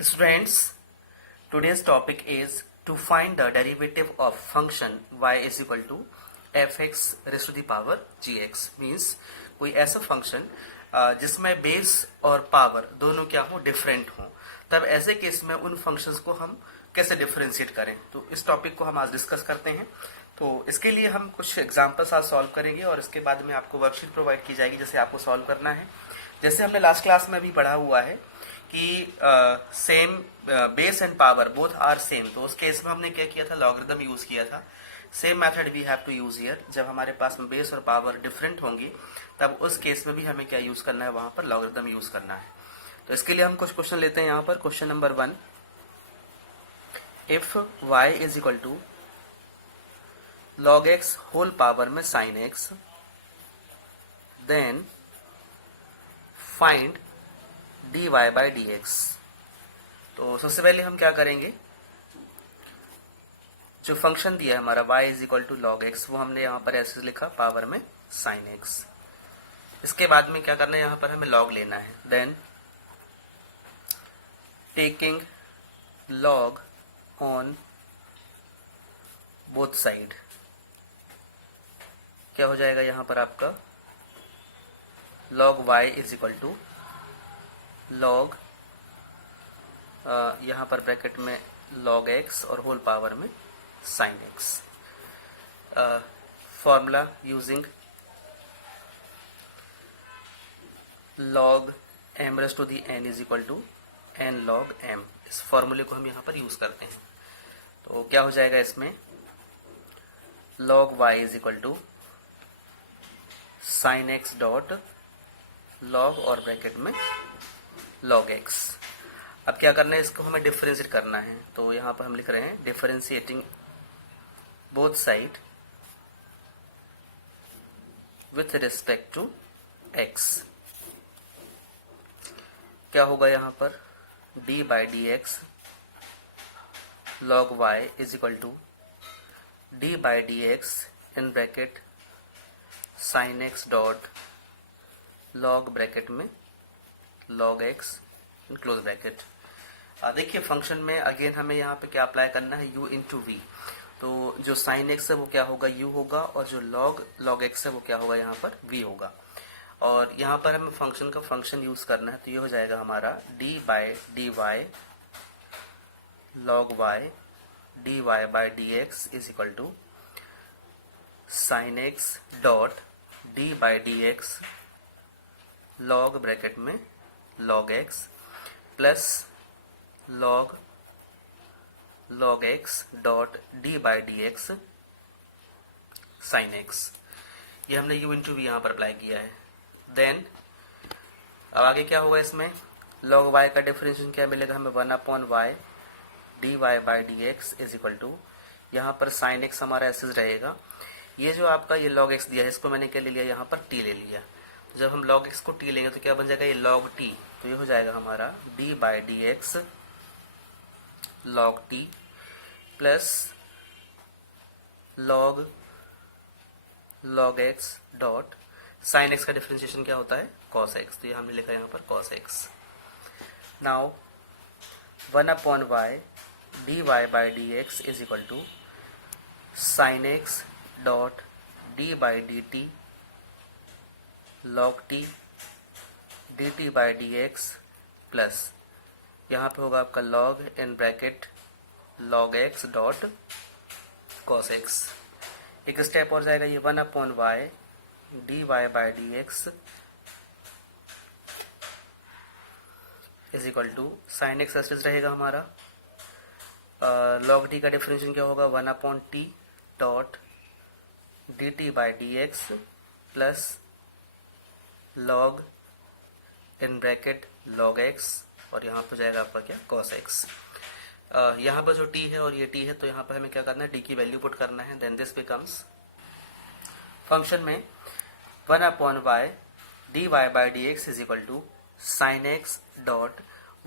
Students, today's topic is to find the derivative of function y is equal to fx raised to the power gx. Means कोई ऐसा function जिसमें base और power दोनों क्या हो, different हो, तब ऐसे केस में उन फंक्शंस को हम कैसे डिफरेंशिएट करें। तो इस टॉपिक को हम आज डिस्कस करते हैं। तो इसके लिए हम कुछ एग्जांपल्स आज सॉल्व करेंगे और इसके बाद में आपको वर्कशीट प्रोवाइड की जाएगी जैसे आपको सॉल्व करना है। जैसे हमने लास्ट क्लास में भी पढ़ा हुआ है कि same base and power both are same, तो उस केस में हमने क्या किया था, लॉगरिथम यूज किया था। Same method we have to use here. जब हमारे पास में बेस और पावर डिफरेंट होंगी तब उस केस में भी हमें क्या यूज करना है, वहां पर लॉगरिथम यूज करना है। तो इसके लिए हम कुछ क्वेश्चन लेते हैं यहाँ पर। Question number 1, if y is equal to log x whole power में sin x, then find dy by dx। तो सबसे पहले हम क्या करेंगे, जो फंक्शन दिया है हमारा y is equal to log x, वो हमने यहाँ पर ऐसे लिखा पावर में sin x। इसके बाद में क्या करना है, यहाँ पर हमें log लेना है। Then taking log on both side, क्या हो जाएगा यहाँ पर आपका log y is equal to log यहाँ पर ब्रैकेट में log x और होल पावर में sin x। Formula using log m raise to the n is equal to n log m। इस फॉर्मूले को हम यहाँ पर यूज करते हैं। तो क्या हो जाएगा इसमें, log y is equal to sin x dot log और ब्रैकेट में log x। अब क्या करना है, इसको हमें डिफरेंशिएट करना है। तो यहाँ पर हम लिख रहे हैं differentiating both side with respect to x। क्या होगा यहाँ पर, d by d x log y is equal to d by d x in bracket sin x dot log bracket में log x in close bracket. देखिए function में again हमें यहाँ पे क्या अप्लाई करना है, u इंटू वी। तो जो sin x है वो क्या होगा, u होगा, और जो log x है वो क्या होगा, यहाँ पर v होगा। और यहाँ पर हमें फंक्शन का फंक्शन यूज करना है, तो ये हो जाएगा हमारा d by d y log y dy by d x is equal to sin x dot d by d x log bracket में log x plus log x dot d by d x sin x। ये हमने u into we यहाँ पर apply किया है। Then अब आगे क्या होगा, इसमें log y का डिफरेंशिएशन क्या मिलेगा हमें, 1 upon y d y by d x is equal to, यहाँ पर sin x हमारा ऐसे रहेगा। ये जो आपका ये log x दिया है, इसको मैंने क्या ले लिया, यहाँ पर t ले लिया। जब हम log x को t लेंगे तो क्या बन जाएगा, ये log t। तो ये हो जाएगा हमारा d by d x log t plus log x dot sin x का डिफरेंशिएशन क्या होता है, cos x। तो ये हमने लिखा यहाँ पर cos x। Now 1 upon y d y by d x is equal to sin x dot d by d t log t dt by d x plus यहाँ पे होगा आपका log in bracket log x dot cos x। एक step और जाएगा, ये 1 upon y d y by d x is equal to sin x ऐसे रहेगा हमारा, log t का डिफरेंशिएशन क्या होगा, 1 upon T dot D T by d x plus log in bracket log x और यहाँ पर जाएगा आपका क्या, cos x। यहाँ पर जो t है और ये t है, तो यहाँ पर हमें क्या करना है, t की वैल्यू पुट करना है। देन दिस बिकम्स फंक्शन में 1 upon y d y by d x is equal to sin x dot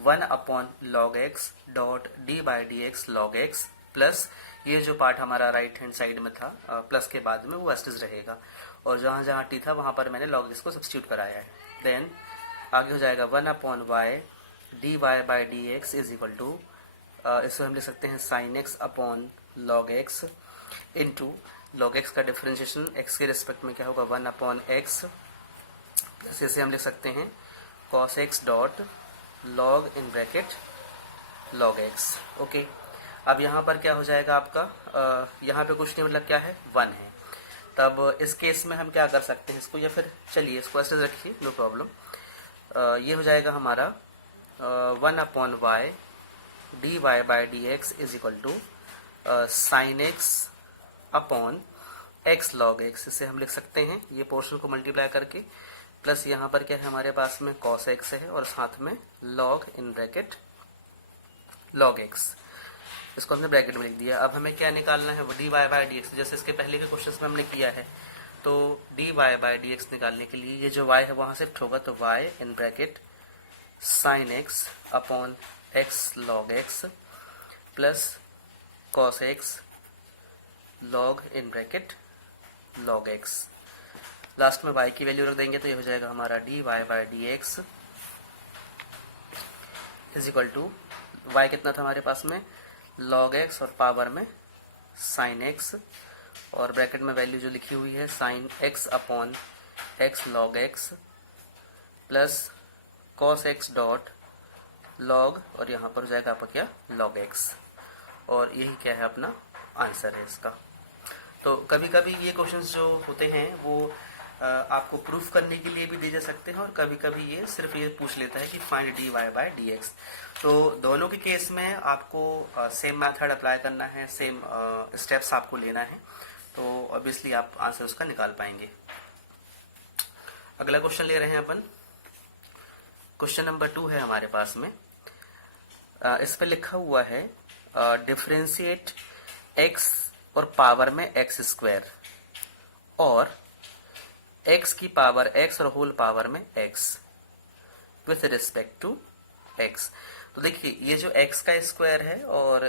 1 upon log x dot d by d x log x plus ये जो part हमारा right hand side में था plus के बाद में वो एस्टिस रहेगा, और जहाँ जहाँ t था वहाँ पर मैंने log x को सब्स्टिट्यूट कराया है। देन आगे हो जाएगा 1 upon y d y by d x is equal to, इसको हम लिख सकते हैं sine x upon log x into log x का डिफरेंशिएशन एक्स के रिस्पेक्ट में क्या होगा 1 अपॉन एक्स, प्लस इसे हम लिख सकते हैं cos x dot log in bracket log x. Okay, अब यहाँ पर क्या हो जाएगा आपका, यहाँ पे कुछ नहीं, मतलब क्या है 1 है। तब इस केस में हम क्या कर सकते हैं इसको, या फिर चलिए इसको ऐसे रखिए, नो प्रॉब्लम। ये हो जाएगा हमारा 1 upon y d y by d x is equal to sine x upon x log x. इसे हम लिख सकते हैं ये पोर्शन को मल्टीप्लाई करके, प्लस यहाँ पर क्या है हमारे पास में कॉस एक्स है और साथ में log in bracket log x, इसको हमने ब्रैकेट में लिख दिया। अब हमें क्या निकालना है, d y by d x, जैसे इसके पहले के क्वेश्चन में हमने किया है। तो d y by d x निकालने के लिए ये जो y है वहां शिफ्ट होगा, तो y in bracket sine x upon x log x plus cos x log in bracket log x. Last में y की वैल्यू रख देंगे तो ये हो जाएगा हमारा d y by d x is equal to, y कितना था हमारे पास में लॉग एक्स और पावर में साइन एक्स, और ब्रैकेट में वैल्यू जो लिखी हुई है sine x upon x log x plus cos x dot log, और यहाँ पर हो जाएगा आपका क्या लॉग एक्स, और यही क्या है अपना आंसर है इसका। तो कभी कभी ये क्वेश्चंस जो होते हैं वो आपको प्रूफ करने के लिए भी दिए जा सकते हैं, और कभी कभी ये सिर्फ ये पूछ लेता है कि find d y by d x. तो दोनों के केस में आपको सेम मेथड अप्लाई करना है, सेम स्टेप्स आपको लेना है, तो ऑब्वियसली आप आंसर उसका निकाल पाएंगे। अगला क्वेश्चन ले रहे हैं अपन, क्वेश्चन नंबर 2 है हमारे पास में। इस पे लिखा हुआ है डिफरेंशिएट एक्स और पावर में एक्स स्क्वायर और एक्स की पावर एक्स और होल पावर में x with respect to x. तो देखिए ये जो एक्स का स्क्वायर है और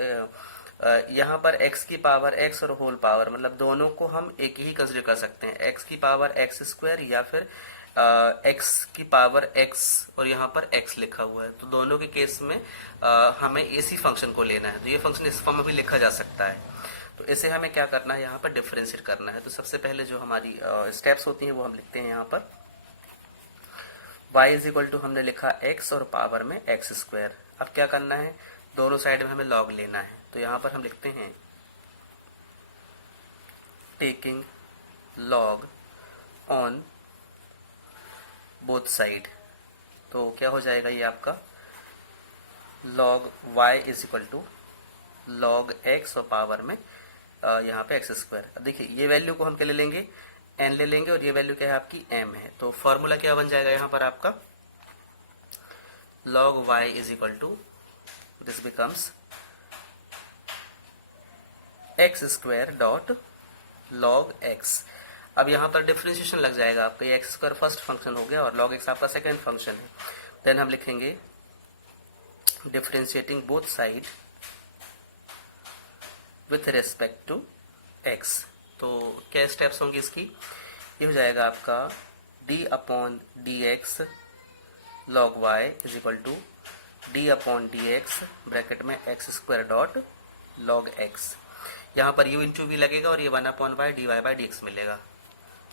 यहाँ पर एक्स की पावर एक्स और होल पावर, मतलब दोनों को हम एक ही कंसिडर कर सकते हैं, एक्स की पावर एक्स स्क्वायर या फिर एक्स की पावर एक्स और यहाँ पर एक्स लिखा हुआ है। तो दोनों के केस में हमें इसी फंक्शन को लेना है, तो ये फंक्शन इस फॉर्म में भी लिखा जा सकता है। तो इसे हमें क्या करना है, यहाँ पर डिफरेंशिएट करना है। तो सबसे पहले जो हमारी स्टेप्स होती हैं वो हम लिखते हैं यहाँ पर y इज इक्वल टू, हमने लिखा x और पावर में एक्स स्क्वायर। अब क्या करना है, दोनों साइड में हमें log लेना है, तो यहाँ पर हम लिखते हैं taking log on both side. तो क्या हो जाएगा ये आपका log y is equal to log x और पावर में यहाँ पे एक्स स्क्वायर। देखिए ये वैल्यू को हम क्या ले लेंगे, n ले लेंगे, और ये वैल्यू क्या है आपकी m है। तो फॉर्मूला क्या बन जाएगा यहाँ पर आपका log y is equal to, this becomes x square dot log x। अब यहाँ पर डिफरेंशिएशन लग जाएगा आपका, ये एक्स स्क्वायर फर्स्ट फंक्शन हो गया और log x आपका सेकेंड फंक्शन है। देन हम लिखेंगे differentiating both side with respect to x। तो क्या स्टेप्स होंगे इसकी, ये हो जाएगा आपका d upon d x log y is equal to d upon d x bracket में x square dot log x. यहाँ पर u इंटू v लगेगा और ये 1 upon y d y by d x मिलेगा।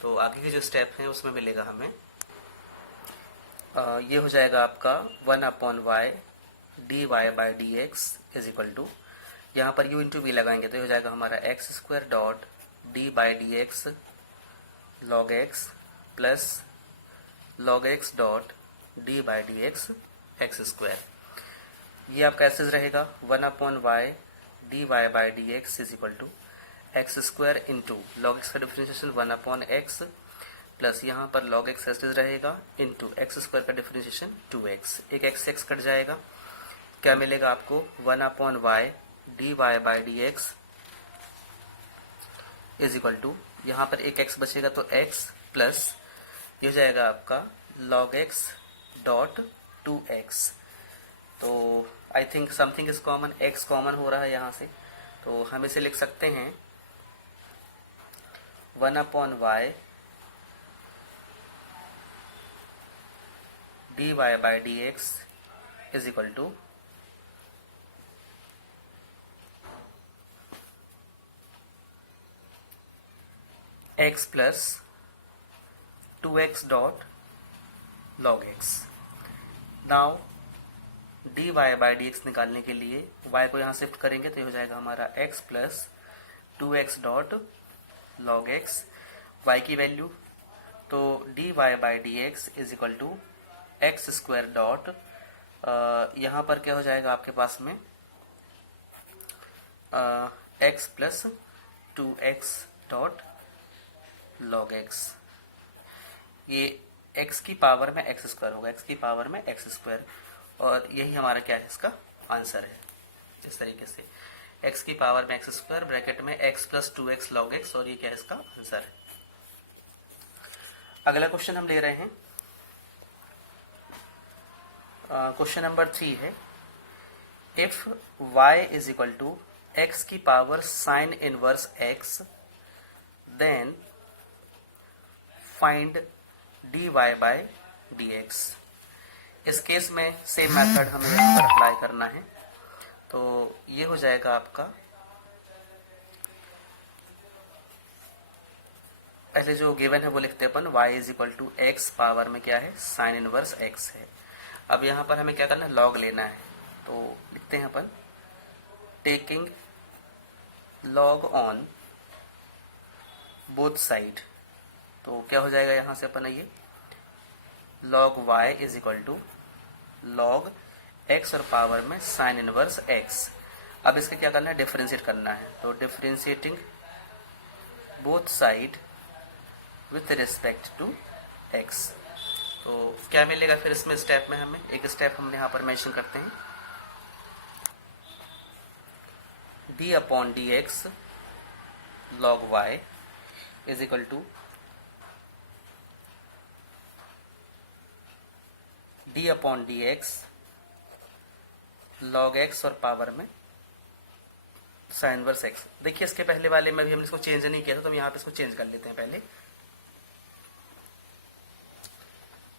तो आगे के जो स्टेप हैं उसमें मिलेगा हमें ये हो जाएगा आपका 1 upon y d y by d x is equal to, यहाँ पर u इंटू वी लगाएंगे तो ये हो जाएगा हमारा x square dot d by d x log x plus log x dot d by d x x square. ये आपका ऐसे रहेगा 1 upon y d y by d x is equal to x square into log x का differentiation 1 upon x plus यहाँ पर log x ऐसे रहेगा into x square का डिफरेंशिएशन 2x। एक x कट जाएगा, क्या मिलेगा आपको 1 upon y d y by d x is equal to, यहाँ पर एक x बचेगा तो x प्लस ये हो जाएगा आपका log x डॉट 2x। तो I think something is common, x common हो रहा है यहाँ से, तो हम इसे लिख सकते हैं 1 upon y d y by d x is equal to x plus 2x dot log x। Now dy by dx निकालने के लिए y को यहाँ शिफ्ट करेंगे तो ये हो जाएगा हमारा x plus 2x dot log x। y की वैल्यू तो dy by dx is equal to x square dot यहाँ पर क्या हो जाएगा आपके पास में x plus 2x dot log x। ये x की पावर में एक्स स्क्वायर होगा, x की पावर में एक्स स्क्वायर, और यही हमारा क्या है, इसका आंसर है। इस तरीके से x की पावर में एक्स स्क्वायर ब्रैकेट में x plus 2x log x, और ये क्या है, इसका आंसर है। अगला क्वेश्चन हम ले रहे हैं, क्वेश्चन नंबर 3 है, if y is equal to x की power sine inverse x then find dy by dx। इस केस में सेम मेथड हमें यहाँ पर अप्लाई करना है। तो ये हो जाएगा आपका, पहले जो गिवन है वो लिखते हैं अपन, y is equal to x power में क्या है, साइन इनवर्स x है। अब यहाँ पर हमें क्या करना है, लॉग लेना है। तो लिखते हैं अपन, taking log on both side. तो क्या हो जाएगा यहाँ से अपन, ये log y is equal to log x और पावर में साइन इनवर्स x। अब इसका क्या करना है, डिफरेंशिएट करना है। तो differentiating both side with respect to x। तो क्या मिलेगा फिर इसमें स्टेप में, हमें एक स्टेप हमने यहाँ पर मेंशन करते हैं, d upon d x log y is equal to d upon d x log x और पावर में साइन इनवर्स x। देखिए इसके पहले वाले में भी हमने इसको चेंज नहीं किया था, तो हम यहाँ पे इसको चेंज कर लेते हैं पहले।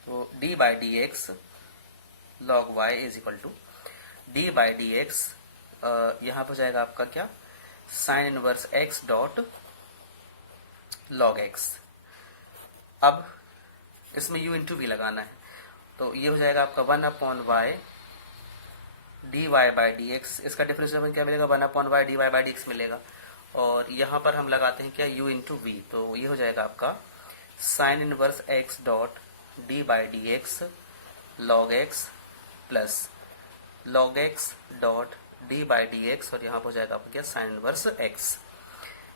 तो d बाई डी एक्स लॉग y is equal to d by d x, यहाँ पर जाएगा आपका क्या, sine inverse x dot log x। अब इसमें u इंटू v लगाना है। तो ये हो जाएगा आपका 1 upon y d y by d x. इसका डिफरेंशियल क्या मिलेगा, 1 upon y d y by d x मिलेगा। और यहाँ पर हम लगाते हैं क्या, u इंटू वी। तो ये हो जाएगा आपका sine inverse x dot d by d x log x plus log x dot d by d x, और यहाँ पर हो जाएगा आपका क्या, साइन इनवर्स एक्स।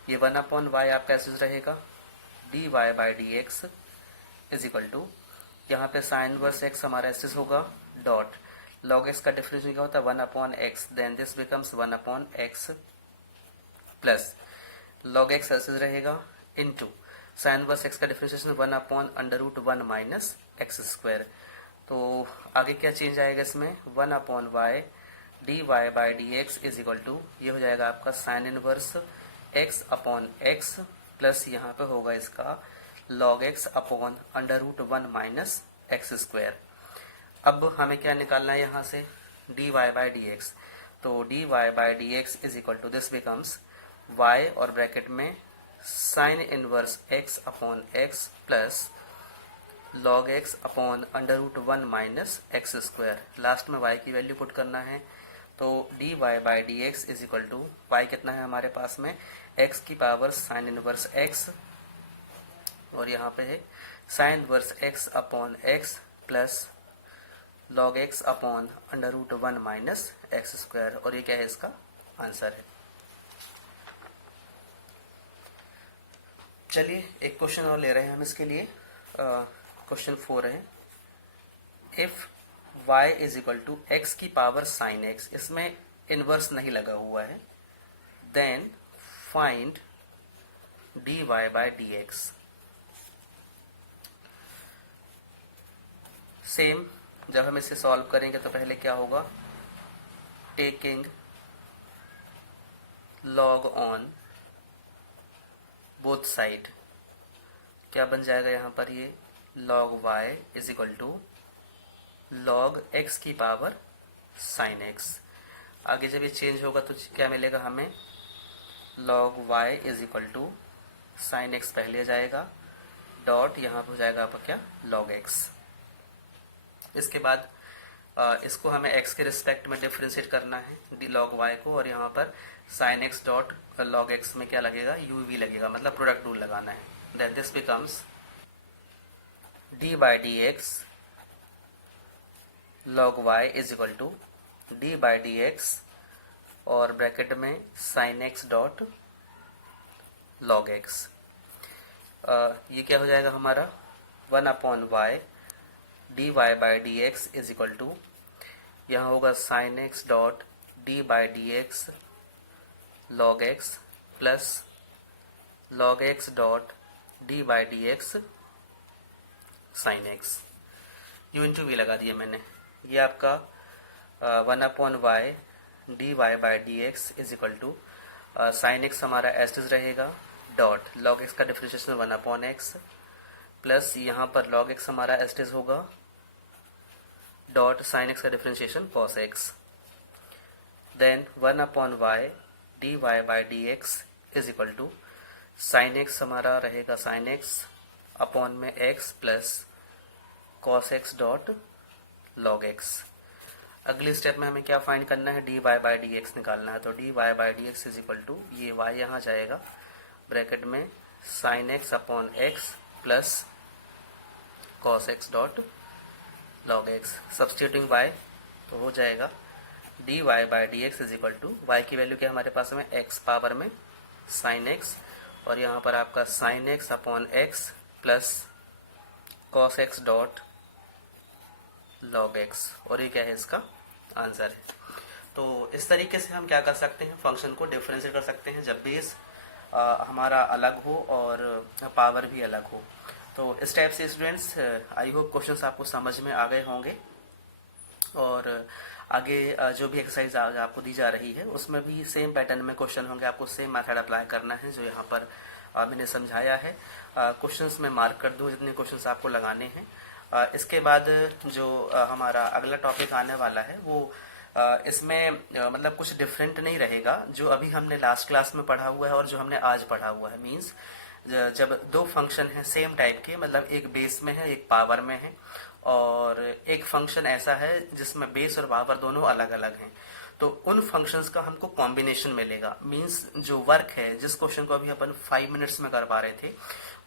ये 1 अपॉन वाई आपका ऐसे रहेगा, d y by d x is equal to, यहाँ पे साइन इनवर्स एक्स हमारा ऐसे होगा, डॉट लॉग एक्स का डिफरेंशियल क्या होता है, 1 upon x, then this becomes 1 upon x plus log x ऐसे रहेगा इनटू साइन इनवर्स एक्स का differentiation 1 upon under root 1 minus x square. तो आगे क्या चेंज आएगा इसमें, 1 upon y d y by d x is equal to, ये हो जाएगा आपका sine inverse x upon x plus यहाँ पे होगा इसका log x upon under root 1 minus x square. अब हमें क्या निकालना है यहाँ से, dy बाई डी एक्स। तो dy by d x is equal to, this becomes y और ब्रैकेट में sine inverse x upon x plus log x upon under root 1 minus x square. Last में y की value put करना है। तो dy by d x is equal to, y कितना है हमारे पास में, x की पावर साइन इनवर्स x, और यहाँ पे है sine inverse x upon x plus log x upon under root 1 minus x square, और ये क्या है, इसका आंसर है। चलिए एक क्वेश्चन और ले रहे हैं हम इसके लिए, क्वेश्चन 4 है, if y is equal to x की पावर साइन x, इसमें इनवर्स नहीं लगा हुआ है, then find dy by d x. Same जब हम इसे सॉल्व करेंगे तो पहले क्या होगा, taking log on both side, क्या बन जाएगा यहाँ पर, ये log y is equal to log x की पावर साइन एक्स। आगे जब ये चेंज होगा तो क्या मिलेगा हमें, log y is equal to sine x पहले जाएगा, डॉट यहाँ पर हो जाएगा आपका क्या, log x। इसके बाद इसको हमें x के रिस्पेक्ट में डिफ्रेंशिएट करना है log y को, और यहाँ पर sign x dot log x में क्या लगेगा, u v लगेगा, मतलब प्रोडक्ट रूल लगाना है। Then this becomes d by d x log y is equal to d by d x और ब्रैकेट में sine x dot log x। ये क्या हो जाएगा हमारा, 1/y dy by d x is equal to, यहाँ होगा sine x dot d by d x log x plus log x dot d by d x sine x. U into v लगा दिया मैंने। ये आपका 1/y dy by d x is equal to sine x हमारा एस रहेगा, dot log x का differentiation 1/x plus यहाँ पर log x हमारा एस होगा, डॉट साइन एक्स का differentiation cos x। Then 1/y dy by d x is equal to sine x हमारा रहेगा साइन एक्स अपॉन में x प्लस cos x dot log x। अगले स्टेप में हमें क्या फाइंड करना है, dy बाई डी एक्स निकालना है। तो dy by d x is equal to, ये y यहाँ जाएगा ब्रैकेट में sine x upon x plus cos x dot log x। Substituting y तो हो जाएगा dy by d x is equal to, y की वैल्यू क्या हमारे पास में, x पावर में साइन x, और यहाँ पर आपका sine x upon x plus cos x dot log x, और ये क्या है इसका आंसर है। तो इस तरीके से हम क्या कर सकते हैं, फंक्शन को डिफरेंशिएट कर सकते हैं जब बेस हमारा अलग हो और पावर भी अलग हो। तो इस टाइप से स्टूडेंट्स आई होप क्वेश्चंस आपको समझ में आ गए होंगे, और आगे जो भी एक्सरसाइज आज आपको दी जा रही है उसमें भी सेम पैटर्न में क्वेश्चन होंगे, आपको सेम मेथड अप्लाई करना है जो यहाँ पर मैंने समझाया है। क्वेश्चंस में मार्क कर दो जितने क्वेश्चंस आपको लगाने हैं। इसके बाद जो हमारा अगला टॉपिक आने वाला है वो इसमें मतलब कुछ डिफरेंट नहीं रहेगा जो अभी हमने लास्ट क्लास में पढ़ा हुआ है और जो हमने आज पढ़ा हुआ है। मींस जब दो फंक्शन हैं सेम टाइप के, मतलब एक बेस में है एक पावर में है, और एक फंक्शन ऐसा है जिसमें बेस और पावर दोनों अलग अलग हैं, तो उन फंक्शंस का हमको कॉम्बिनेशन मिलेगा। मींस जो वर्क है, जिस क्वेश्चन को अभी अपन 5 मिनट्स में कर पा रहे थे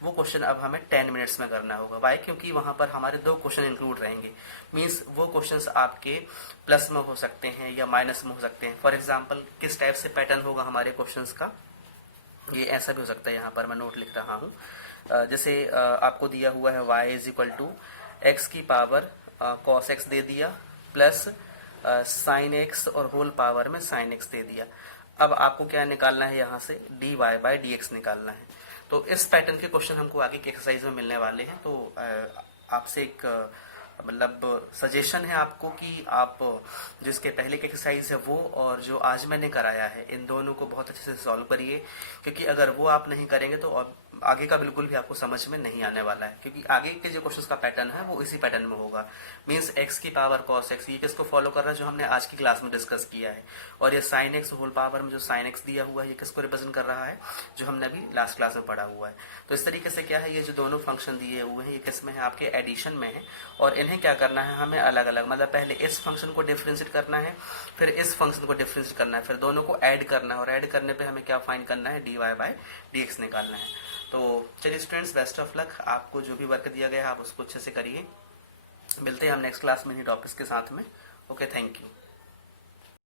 वो क्वेश्चन अब हमें 10 मिनट्स में करना होगा। वाई? क्योंकि वहां पर हमारे 2 क्वेश्चन इंक्लूड रहेंगे। मींस वो क्वेश्चंस आपके प्लस में हो सकते हैं या माइनस में हो सकते हैं। फॉर एग्जाम्पल किस टाइप से पैटर्न होगा हमारे क्वेश्चंस का, ये ऐसा भी हो सकता है। यहाँ पर मैं नोट लिख रहा हूँ, जैसे आपको दिया हुआ है y is equal to x की पावर cos x दे दिया प्लस साइन एक्स और होल पावर में साइन एक्स दे दिया। अब आपको क्या निकालना है, यहाँ से dy बाई डी एक्स निकालना है। तो इस पैटर्न के क्वेश्चन हमको आगे के एक्सरसाइज में मिलने वाले हैं। तो आपसे एक मतलब सजेशन है आपको कि आप जिसके पहले की एक्सरसाइज है वो और जो आज मैंने कराया है इन दोनों को बहुत अच्छे से सॉल्व करिए, क्योंकि अगर वो आप नहीं करेंगे तो आगे का बिल्कुल भी आपको समझ में नहीं आने वाला है। क्योंकि आगे के जो क्वेश्चंस का पैटर्न है वो इसी पैटर्न में होगा। मींस x की पावर cos x, ये किसको फॉलो कर रहा है, जो हमने आज की क्लास में डिस्कस किया है। और ये sin x होल पावर में जो sin x दिया हुआ है ये किसको रिप्रेजेंट कर रहा है, जो हमने अभी लास्ट क्लास में पढ़ा हुआ है। तो इस तरीके से क्या है, ये जो दोनों फंक्शन दिए हुए हैं ये किस में है, आपके एडिशन में है। और इन्हें क्या करना है, हमें अलग अलग, मतलब पहले इस फंक्शन को डिफरेंशिएट करना है, फिर इस फंक्शन को डिफरेंशिएट करना है, फिर दोनों को ऐड करना है, और ऐड करने पे हमें क्या फाइंड करना है, dy बाई डी एक्स निकालना है। तो चलिए स्टूडेंट्स, बेस्ट ऑफ लक। आपको जो भी वर्क दिया गया है आप उसको अच्छे से करिए। मिलते हैं हम नेक्स्ट क्लास में ही टॉपिक्स के साथ में। Okay, thank you.